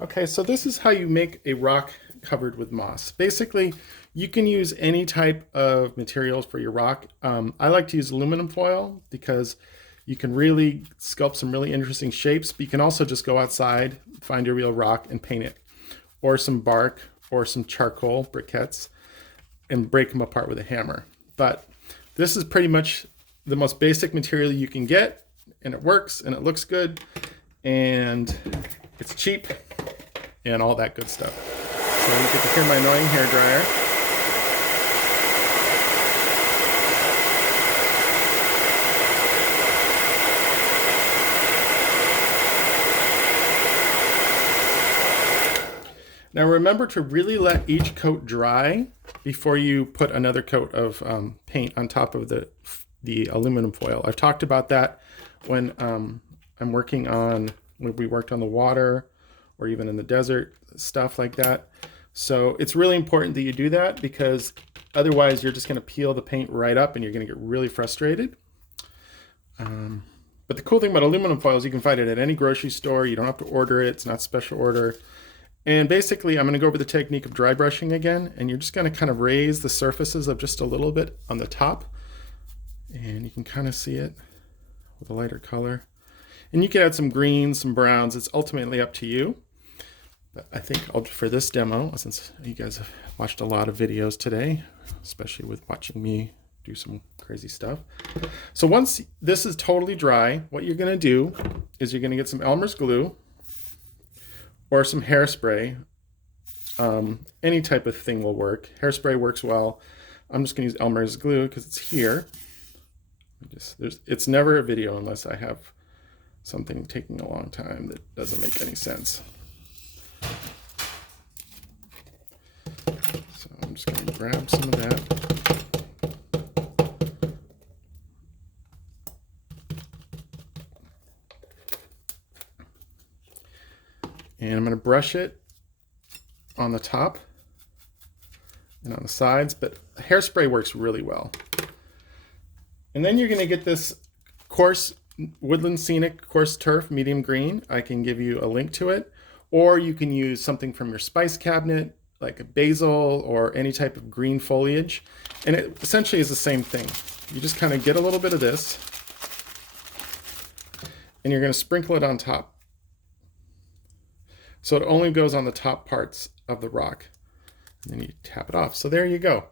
Okay, so this is how you make a rock covered with moss. Basically, you can use any type of materials for your rock. I like to use aluminum foil because you can really sculpt some really interesting shapes, but you can also just go outside, find your real rock and paint it. Or some bark or some charcoal briquettes and break them apart with a hammer. But this is pretty much the most basic material you can get, and it works and it looks good and it's cheap and all that good stuff. So you get to hear my annoying hair dryer. Now remember to really let each coat dry before you put another coat of paint on top of the aluminum foil. I've talked about that when I'm working on, when we worked on the water or even in the desert, stuff like that. So it's really important that you do that because otherwise you're just going to peel the paint right up and you're going to get really frustrated. But the cool thing about aluminum foil is you can find it at any grocery store. You don't have to order it. It's not special order. And basically, I'm going to go over the technique of dry brushing again, and you're just going to kind of raise the surfaces of just a little bit on the top. And you can kind of see it with a lighter color. And you can add some greens, some browns. It's ultimately up to you. But I think for this demo, since you guys have watched a lot of videos today, especially with watching me do some crazy stuff. So once this is totally dry, what you're going to do is you're going to get some Elmer's glue or some hairspray. Any type of thing will work. Hairspray works well. I'm just going to use Elmer's glue because it's here. It's never a video unless I have something taking a long time that doesn't make any sense. So I'm just going to grab some of that. And I'm going to brush it on the top and on the sides, but hairspray works really well. And then you're going to get this coarse Woodland Scenic Coarse Turf medium green. I can give you a link to it, or you can use something from your spice cabinet, like a basil or any type of green foliage. And it essentially is the same thing. You just kind of get a little bit of this and you're going to sprinkle it on top. So it only goes on the top parts of the rock. And then you tap it off. So there you go.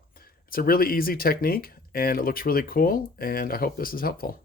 It's a really easy technique and it looks really cool. And I hope this is helpful.